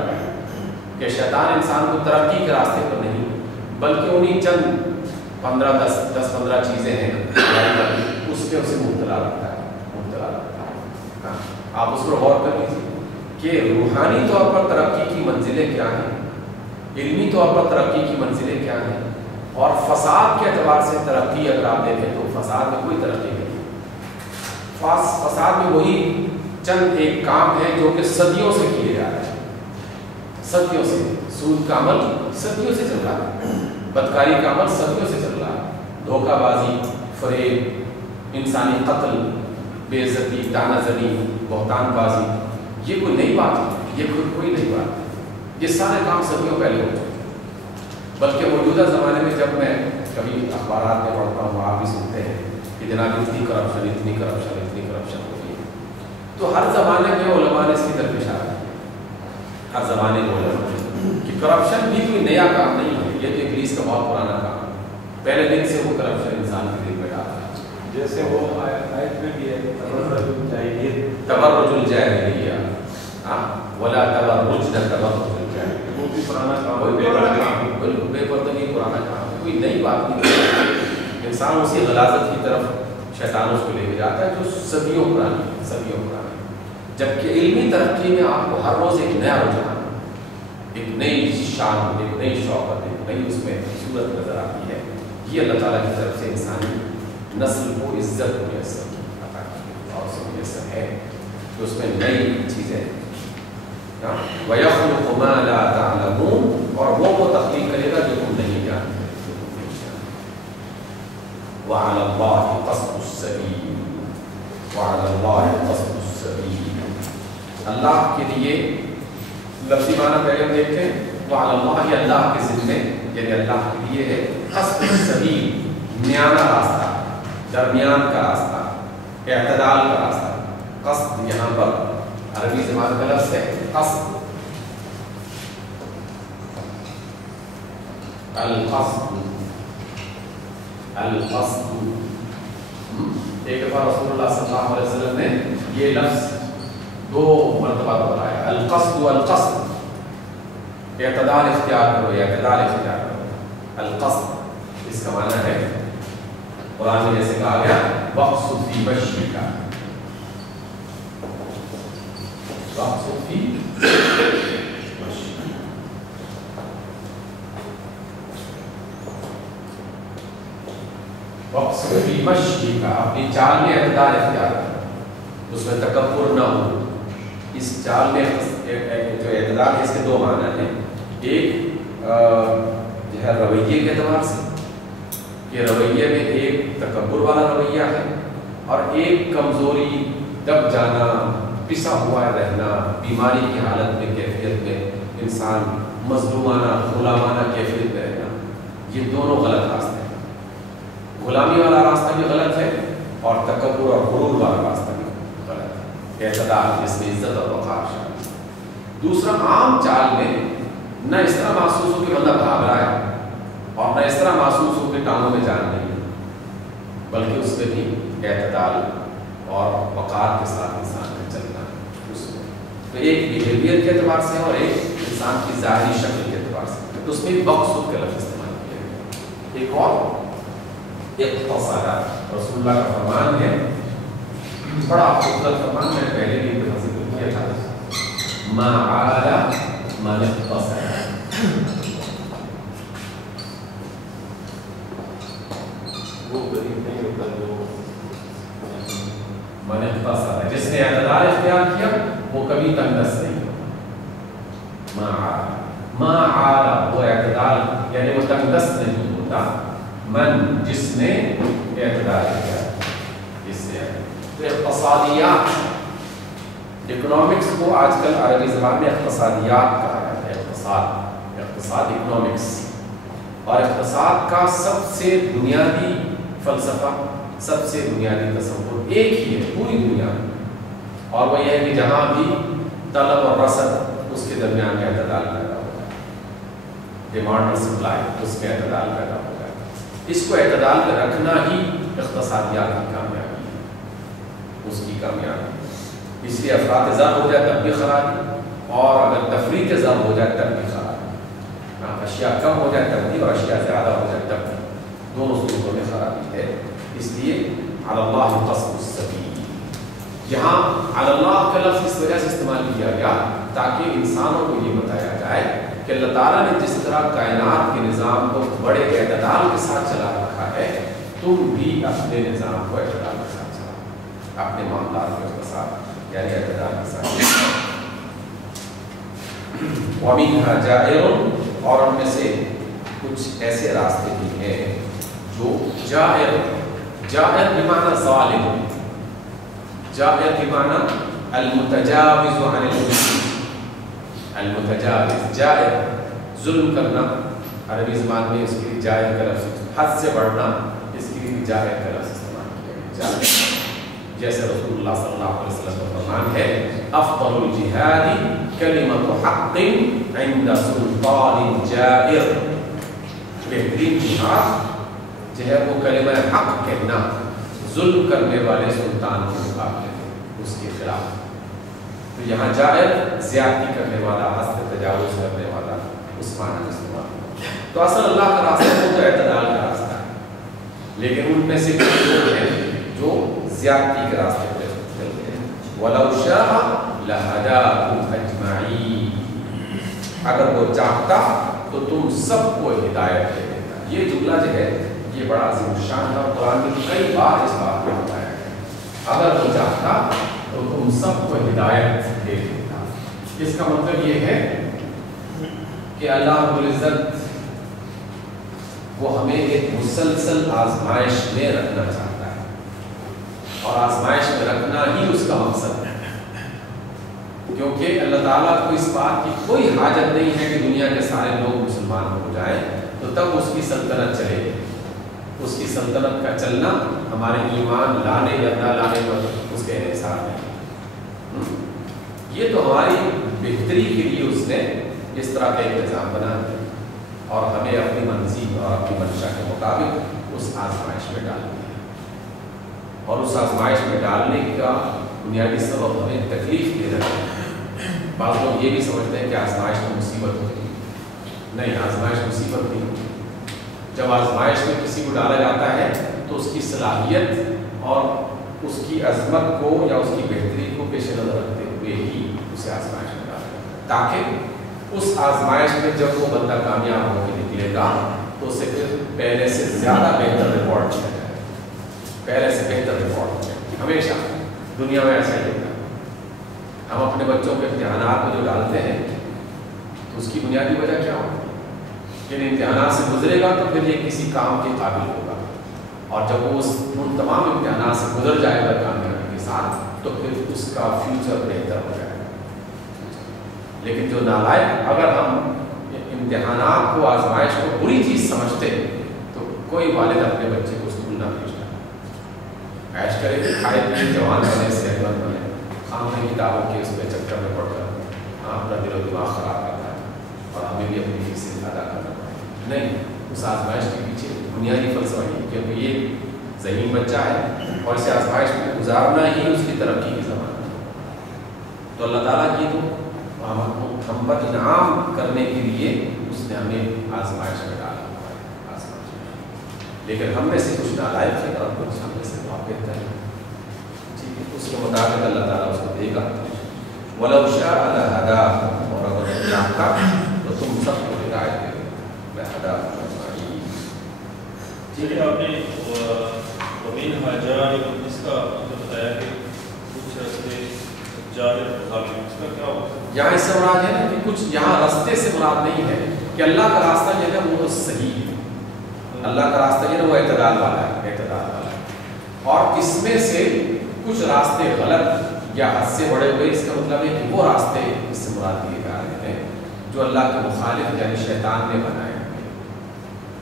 گیا کہ شیطان انسان کو ترقی کے راستے پر نہیں بلکہ انہیں چند 10-15 چیزیں ہیں اس پہ اسے مبتلا رکھتا ہے. آپ اس پر غور کر لیجیے کہ روحانی طور پر ترقی کی منزلیں کیا ہیں, علمی طور پر ترقی کی منزلیں کیا ہیں, اور فساد کے اعتبار سے ترقی اگر آپ دیکھیں تو فساد میں کوئی ترقی نہیں. فساد میں وہی چند ایک کام ہے جو کہ صدیوں سے کیے جا رہے ہیں, صدیوں سے. سود کا عمل صدیوں سے چل رہا ہے, بدکاری کا عمل صدیوں سے چل رہا ہے, دھوکہ بازی, فریب, انسانی قتل, بے عزتی, تانا زنی, بہتان بازی, یہ کوئی نئی بات ہے, یہ کوئی نئی بات ہے. یہ سارے کام صدیوں پہلے ہو چکے. بلکہ موجودہ زمانے میں جب میں کبھی اخبارات میں پڑھتا ہوں, آپ بھی سنتے ہیں کہ جناب اتنی کرپشن ہو گئی ہے, تو ہر زمانے میں علماء نے اس کی طرف اشارہ کیا. ہر زمانے میں علماء کہ کرپشن بھی کوئی نیا کام نہیں ہے, یہ تو ابلیس کا بہت پرانا کام ہے. پہلے دن سے وہ کرپشن انسان کے دل میں ڈالا ہے. جیسے وہ آیت میں بھی ہے تبرج الجاہلیہ, ولا تبرجن تبرج الجاہلیہ, وہ بھی پرانا کام ہے, بالکل بے پردگی پرانا کام ہے, کوئی نئی بات نہیں. انسان اسی غلاظت کی طرف شیطان اس کو لے کے جاتا ہے جو صدیوں پرانی. جبکہ علمی ترقی میں آپ کو ہر روز ایک نیا رجحان, ایک نئی شان, ایک نئی شوقت, ایک نئی اس میں صورت نظر آتی ہے. یہ اللہ تعالیٰ کی طرف سے انسانی نسل کو عزت میسر عطا کی اور اس میسر ہے کہ اس میں نئی چیزیں وَيَخْلُقُ مَا لَا تَعْلَمُونَ, اور وہ تخلیق کرے گا جو تم نہیں جانتے. وَعَلَى اللَّهِ قَصْدُ السَّبِيلِ, وَعَلَى اللَّهِ قَصْدُ السَّبِيلِ. اللہ کے لیے لفظی معنی پہلے ہم دیکھتے ہیں. وَعَلَى اللَّهِ, یہ اللہ کے ذمے, یعنی اللہ کے لیے ہے قصد السبیل, میانہ راستہ, درمیان کا راستہ, اعتدال کا راستہ. قصد یہاں پر عربی زبان کا لفظ ہے قصد. القصد ایک دفعہ رسول اللہ صلی اللہ علیہ وسلم نے یہ لفظ 2 مرتبہ بتایا. القصد اعتدال اختیار کرو, اعتدال اختیار کرو. القصد اس کا معنی ہے قرآن میں جیسے کہا گیا وَاقْصُدْ فِي مَشْيِكَ, وَاقْصُدْ فِي مَشْيِكَ, وَاقْصُدْ فِي مَشْيِكَ, اپنی چال میں اعتدال اختیار کرو, اس میں تکبر نہ ہو. اس چال میں جو اعتدال ہے اس کے 2 معنی ہیں. ایک جو ہے رویے کے اعتبار سے کہ رویے میں ایک تکبر والا رویہ ہے, اور ایک کمزوری, دب جانا, پسا ہوا رہنا, بیماری کی حالت میں, کیفیت میں, انسان مظلومانہ, غلامانہ کیفیت میں رہنا. یہ دونوں غلط راستے ہیں. غلامی والا راستہ بھی غلط ہے اور تکبر اور غرور والا راستہ بھی غلط ہے. اعتدال جس میں عزت اور وقار شامل. دوسرا, عام چال میں نہ اس طرح محسوس ہو کہ بندہ بھاگ رہا ہے, اور نہ اس طرح محسوس ہو کہ ٹانگوں میں جان نہیں ہے, بلکہ اس میں بھی اعتدال اور وقار کے ساتھ انسان کا چلنا اس میں. تو ایک بیہیویئر کے اعتبار سے اور ایک انسان کی ظاہری شکل کے اعتبار سے, تو اس میں مقصود کا لفظ استعمال کیا گیا. ایک اور اقتصاد رسول اللہ کا فرمان ہے, بڑا خوبصورت فرمان, میں نے پہلے بھی ذکر کیا تھا, ما عال من اقتصد. وہ غریب نہیں ہوتا جو من اقتصد ہے, جس نے اعتدال اختیار کیا وہ کبھی تنگ دست نہیں ہوتا. ما عال, وہ اعتدال یعنی وہ تنگ دست نہیں ہوتا. من, جس نے اعتدال کیا, جس سے. تو اقتصادیات, اکنامکس کو آج کل عربی زبان میں اقتصادیات کہا جاتا ہے. اقتصاد اکنامکس, اور اقتصاد کا سب سے بنیادی فلسفہ, سب سے بنیادی تصور ایک ہی ہے پوری دنیا میں, اور وہ یہ ہے کہ جہاں بھی طلب اور رسد اس کے درمیان میں اعتدال پیدا ہوتا ہے, ڈیمانڈ اور سپلائی اس میں اعتدال پیدا ہوتا ہے. اس کو اعتدال میں رکھنا ہی اقتصادیات کی کامیابی ہے, اس کی کامیابی. اس لیے افراط زر ہو جائے تب بھی خرابی, اور اگر तफरीक ज़ब हो जाए तब भी खराबी, अशिया कम हो जाए तब भी और अशिया ज़्यादा हो जाए तब भी, दोनों सूरतों में खराबी है। इसलिए अल्लाह तस्बुस सबील, यहाँ अल्लाह का लफ्ज़ इस वजह से इस्तेमाल किया गया ताकि इंसानों को ये बताया जाए कि अल्लाह ताला ने जिस तरह कायनात के निज़ाम को बड़े एतदाल के साथ चला रखा है, तुम भी अपने निज़ाम को एतदाल के साथ चलाओ, अपने मामलात को इसके साथ यानी एतदाल के साथ। वमिन्हा जाइरुन, और उनमें से कुछ ऐसे रास्ते भी हैं जो जाइर, जाइर बिमाना ज़ालिम, जाइर बिमाना अल-मुतजाविज़ अनिल हुदूद, अल-मुतजाविज़ जाइर जुल्म करना, अरबी ज़बान में इसके लिए जाइर का लफ्ज़, हद से बढ़ना, इसके लिए जाइर का लफ्ज़ इस्तेमाल किया गया। जैसे रसूलुल्लाह सल्लल्लाहु अलैहि वसल्लम का फरमान है, अफ़्ज़लुल जिहादी कलिमतु हक़्क़िन इंदा सुल्तानिन जाइर, बेहतरीन जिहाद जो है वो कलिमा हक़ कहना जुल्म करने वाले सुल्तान के मुकाबले उसके खिलाफ। तो यहाँ जाइर ज़्यादती करने वाला, हद से तजावुज़ करने वाला, उस माना में इस्तेमाल। तो असल अल्लाह का रास्ता वो तो एतदाल का रास्ता है, लेकिन उनमें से कुछ लोग हैं जो ज़्यादती के रास्ते पर चलते हैं। वलौ शाअ लहदाकुम अजमईन, अगर वो चाहता तो तुम सबको हिदायत दे देता। ये जुमला जो है ये बड़ा अजीम शान है और कुरान में कई बार इस बात को बताया है, अगर वो चाहता तो तुम सबको हिदायत दे देता। इसका मतलब ये है कि अल्लाह रब्बुल इज़्ज़त वो हमें एक मुसलसल आजमाइश में रखना चाहता है और आजमाइश में रखना ही उसका मकसद है, क्योंकि अल्लाह ताला को इस बात की कोई हाजत नहीं है कि दुनिया के सारे लोग मुसलमान हो जाएं, तो तब उसकी सल्तनत चलेगी। उसकी सल्तनत का चलना हमारे ईमान लाने या ना लाने पर उसके हिसाब नहीं। ये तो हमारी बेहतरी के लिए उसने इस तरह का एक निज़ाम बना दिया और हमें अपनी मंज़िल और अपनी मंशा के मुताबिक उस आजमाइश में डाल दिया। और उस आजमाइश में डालने का बुनियादी सबब हमें तकलीफ दे रहा है। बाज़ लोग ये भी समझते हैं कि आजमाइश में मुसीबत होती है, नहीं, आजमाइश मुसीबत नहीं होती। जब आजमाइश में किसी को डाला जाता है तो उसकी सलाहियत और उसकी अजमत को या उसकी बेहतरी को पेश नज़र रखते हुए ही उसे आजमाइश में डाला जाता है, ताकि उस आजमाइश में जब वो बंदा कामयाब होकर निकलेगा तो उसे फिर पहले से ज़्यादा बेहतर रिकॉर्ड मिल जाएगा, पहले से बेहतर रिकॉर्ड मिल जाएगा। हमेशा दुनिया में ऐसा ही होता है। हम अपने बच्चों के इम्तिहानात में जो डालते हैं तो उसकी बुनियादी वजह क्या होती है? इन इम्तिहानात से गुजरेगा तो फिर ये किसी काम के काबिल होगा, और जब वो उन तमाम इम्तिहानात से गुजर जाएगा कामयाबी के साथ तो फिर उसका फ्यूचर बेहतर हो जाएगा। लेकिन जो नालायक, अगर हम इम्तिहानात को, आजमाइश को बुरी चीज़ समझते तो कोई वालिद अपने बच्चे को स्कूल ना भेजता, ऐश करे कि खाए पिए जवान बने, सेहतमंद बने, खाने किताबों के उसमें चक्कर में पड़कर अपना दिल और दिमाग ख़राब करता है और हमें भी अपनी फीस अदा करना पड़ेगा। नहीं, उस आजमाइश के पीछे बुनियादी फलसफा है, क्योंकि ये ज़हीन बच्चा है और इसे आजमाइश में गुजारना ही उसकी तरक्की की ज़मानत है। तो अल्लाह ताला की तो हम पर इनाम करने के लिए उसने हमें आजमाइश में डाला हुआ है, आजमाइश में। लेकिन हम में से कुछ नालायक है और कुछ हम में से बहुत बेहतर है, ठीक है, उसके मुताबिक अल्लाह ताला उसको देगा। वलौ शाअ लहदाकुम, और अगर चाहता तो तुम सबको हिदायत दे देगा। ठीक है, आपने वमिन्हा जाइरुन इसका मतलब बताया कि कुछ रास्ते जाइर ज़ालिम, इसका क्या होगा? यहाँ इससे मुराद है ना कि कुछ यहाँ रास्ते से मुराद नहीं है कि अल्लाह का रास्ता जो है वो तो सही है, अल्लाह का रास्ता जो है वो एतदाल वाला है, एतदाल वाला है। और इसमें से कुछ रास्ते गलत या हद से बड़े हुए, इसका मतलब है कि वो रास्ते इससे मुराद दिए जा रहे हैं जो अल्लाह के मुखालिफ यानी शैतान ने बनाए हैं।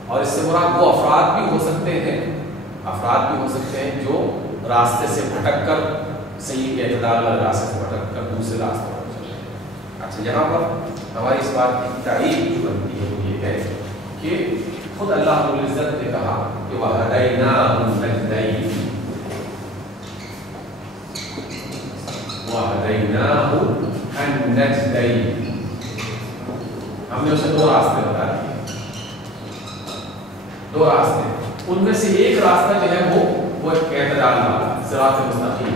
और इससे मुराद वो अफराद भी हो सकते हैं, अफराद भी हो सकते हैं जो रास्ते से भटक कर, सही एतदाल वाले रास्ते से भटक कर दूसरे रास्ते पर चले। अच्छा, यहाँ पर हमारी इस बात की तारीफ जो बनती है वो ये है कि खुद अल्लाह रब्बुल इज़्ज़त ने कहा कि वहदैनाहुन नजदैन, वहदैनाहु अन नजदैन, हमने उसे दो रास्ते बता दिए, दो रास्ते, उनमें से एक रास्ता जो है वो एतदाल वाला सिरात मुस्तकीम,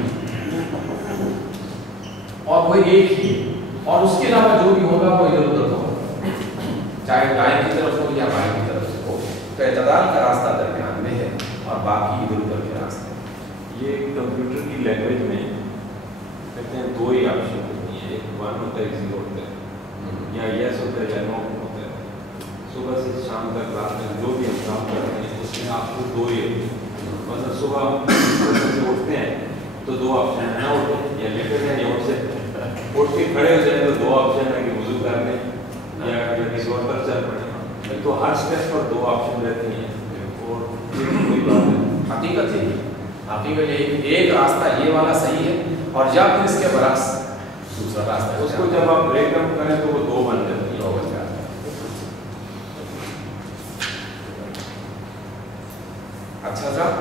और वो एक ही, और उसके अलावा जो भी होगा वो इधर उधर होगा, चाहे दाएं की तरफ हो या बाएं की तरफ हो। तो एतदाल का रास्ता दरमियान में है और बाकी इधर उधर के रास्ते। ये कंप्यूटर की लैंग्वेज में कहते हैं दो ही ऑप्शन होती हैं, एक 1 होता है, 0 होता है, या यस होता है या नो होता है। सुबह से शाम तक रात तक जो भी हम काम करते हैं उसमें आपको दो ही, मतलब सुबह से उठते हैं तो दो ऑप्शन है, ना उठे या लेटे हैं या उठ से उठ के खड़े हो जाए तो दो ऑप्शन है कि वुज़ू कर लें या किसी और तरफ चल पड़े। तो हर स्टेप पर दो ऑप्शन रहती हैं और कोई बात है। हकीकत है, हकीकत एक रास्ता ये वाला सही है और या फिर इसके बरक्स दूसरा रास्ता, उसको जब आप ब्रेकअप करें तो वो दो बन जाते हैं, दो बन जाते हैं। अच्छा साहब,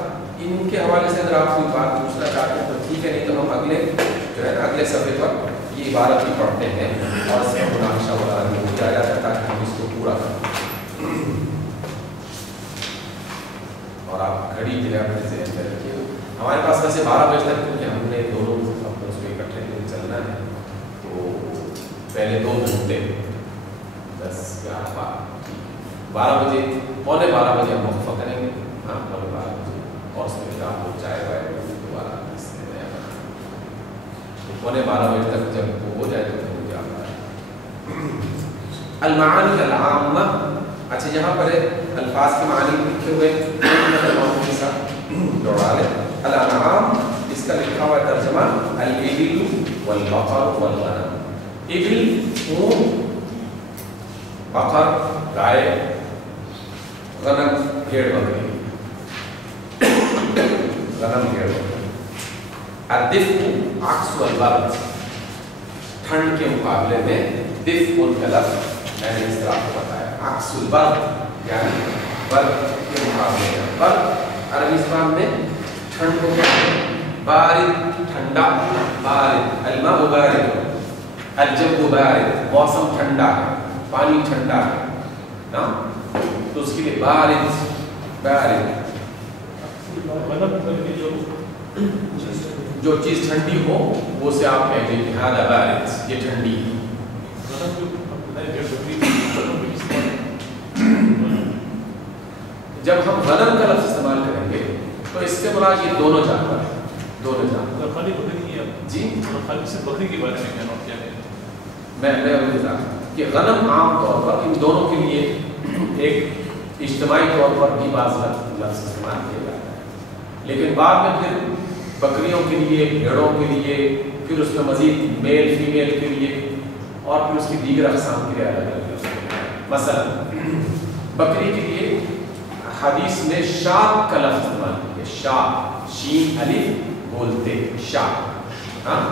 इनके हवाले से अगर आप कोई बात पूछना चाहते हैं तो ठीक है, नहीं तो हम अगले जो है ना अगले सफ़े पर ये इबारत ही पढ़ते हैं और इसका मुनाक़शा वगैरह भी हो जाएगा ताकि हम इसको पूरा करें। और आप घड़ी जो है अपने ज़हन में रखिए। हमारे पास वैसे 12 बजे तक, क्योंकि हमने दोनों अपने उसमें इकट्ठे दिन चलना है, तो पहले 2 घंटे 10 11 12 बजे, पौने 12 बजे हम वक्फा करेंगे। हाँ, पौने 12 बजे, और उसमें फिर आप लोग चाय वाय दोबारा इससे नया बना, तो पौने 12 बजे तक जब वो हो जाए तो फिर मुझे आप अल-माआनी अल-आम्मा। अच्छा, यहाँ पर अल्फाज के मानी लिखे हुए के साथ दौड़ा ले। अल-अनआम, इसका लिखा हुआ तर्जमा अल-इबिल वल-बकर वल-गनम। इबिल ऊँट, बकर गाय, गनम भेड़ बकरी, गनम भेड़ बकरी। अद-दिफ्उ अक्स वल-बर्द, ठंड के मुकाबले में दिफ्उ का लफ्ज़ मैंने इस तरह को बताया, अक्स वल-बर्द यानी बर्द के मुकाबले में। बर्द अरबी ज़बान में ठंड को कहते हैं, बारिद ठंडा, बारिद अल-माउ बारिद, अल-जव्वु बारिद मौसम ठंडा है, पानी ठंडा है ना, तो उसके लिए बारिद बारिद, जो चीज़ ठंडी हो वो से आप कहते हैं कि हादा बारिद, ये ठंडी है। जब हम गनम का लफ्ज़ इस्तेमाल करेंगे तो इससे मुराद ये दोनों जानवर हैं, दोनों जानवर। खाली बकरी की है जी, खाली सिर्फ बकरी के बारे में कहना क्या है? मैं बता कि गनम आम तौर पर इन दोनों के लिए एक इज्तिमाई तौर पर भी बाज़ लफ्ज़ इस्तेमाल किया जाता है, लेकिन बाद में फिर बकरियों के लिए, भेड़ों के लिए, फिर उसमें मज़ीद मेल फीमेल के लिए और फिर उसकी दीगर अक़साम के लिए अलग अलग लफ्ज़। मसलन बकरी के लिए हदीस में शाक का लफ्ज़ इस्तेमाल किया, शाक, शीन अलिफ बोलते शाक। हाँ,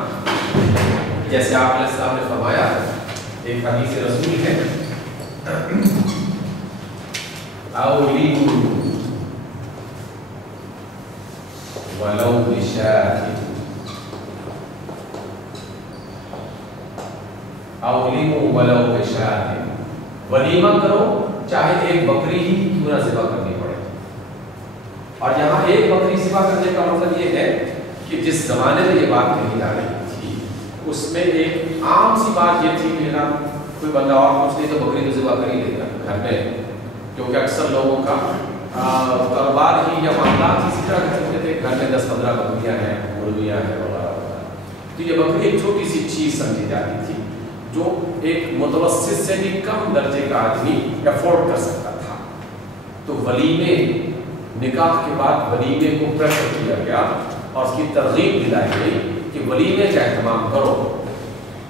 जैसे आपने सामने फरमाया, एक हदीस रसूल है, औलीमु वलौ बिशातिन, औलीमु वलौ बिशातिन, वलीमा करो चाहे एक बकरी ही क्यों ना ज़िबा करनी पड़े। और यहाँ एक बकरी ज़िबा करने का मतलब ये है कि जिस ज़माने में ये बात कही जा रही थी उसमें एक आम सी बात ये थी कि ना कोई बंदा और कुछ नहीं तो बकरी तो ज़िबा कर ही लेगा घर में, क्योंकि अक्सर लोगों का कारोबार ही या मामला इसी तरह के चलते थे, घर में 10-15 बकरियाँ हैं, मुर्गियाँ हैं वगैरह। तो ये बकरी एक छोटी सी चीज़ समझी जाती थी जो एक मुतवस्सित से भी कम दर्जे का आदमी एफोर्ड कर सकता था। तो वलीमे, निकाह के बाद वलीमे को प्रेफर किया गया और उसकी तरगीब दिलाई गई कि वलीमे का एहतमाम करो।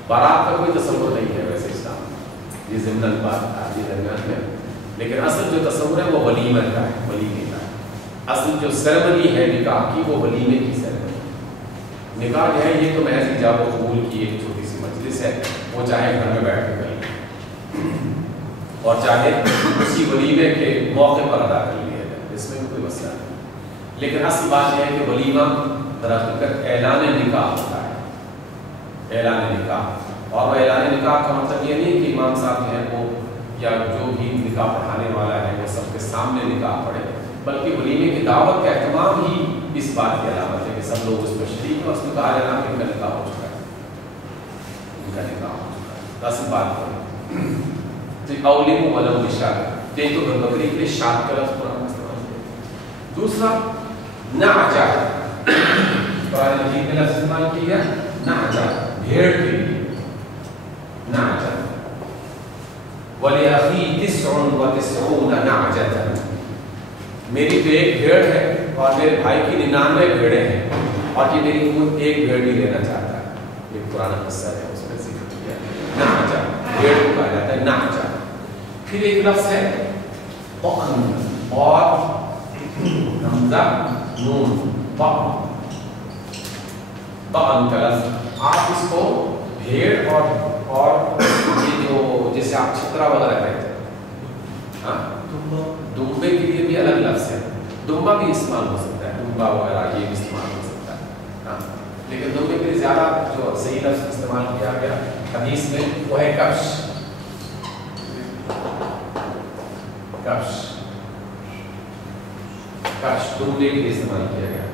बारात का कोई तस्वुर नहीं है वैसे इस्लाम, ये ज़िम्नन बात आदि दरमियान में, लेकिन असल जो तस्वुर है वो वलीमे का है, वलीमे का है। असल जो सेरेमनी है निकाह की वो वलीमे की सेरेमनी। निकाह जो है ये तो महज इजाब व कबूल की एक छोटी सी मजलिस है, वो चाहे घर में बैठ के करें और चाहे उसी वलीमे के मौके पर अदा कर लिया जाए, इसमें भी कोई मसला नहीं। लेकिन असल बात यह है कि वलीमा दरअसल ऐलान निकाह होता है, ऐलान निकाह। और वह ऐलान निकाह का मतलब ये नहीं कि इमाम साहब जो है वो یا جو بھی نکاح پڑھانے والا ہے وہ سب کے سامنے نکاح پڑھے، بلکہ ولیمے کی دعوت کا اہتمام ہی اس بات کی علامت ہے کہ سب لوگ اس میں شریک ہیں، اس میں کہا جانا کہ ان کا نکاح ہو چکا ہے، ان کا نکاح ہو چکا ہے، اصل بات ہے۔ تو اولیم ولو بشاک، یہ تو گھر بکری کے لیے شاد کا لفظ قرآن استعمال کیا۔ دوسرا نعجہ، قرآن مجید میں لفظ استعمال کیا نعجہ، بھیڑ کے لیے نعجہ، وَلِأَخِي 99 نعجة، میری تو ایک بھیڑ ہے اور میرے بھائی کی 99 بھیڑیں ہیں، اور یہ میری خود ایک بھیڑ نہیں لینا چاہتا ہے۔ یہ پرانا قصہ ہے، اس میں ذکر کیا نعجہ، بھیڑ کو کہا جاتا ہے نعجہ۔ پھر ایک لفظ ہے طعن، اور حمزہ نون، طعن کا لفظ، آپ اس کو بھیڑ اور یہ جو جیسے آپ چھترا وغیرہ کہتے ہیں، ہاں دمبے کے لیے بھی الگ لفظ ہے، دمبا بھی استعمال ہو سکتا ہے، دمبا وغیرہ یہ بھی استعمال ہو سکتا ہے، ہاں لیکن دمبے کے لیے زیادہ جو صحیح لفظ استعمال کیا گیا حدیث میں وہ ہے کبش، کبش، کبش دمبے کے لیے استعمال کیا گیا۔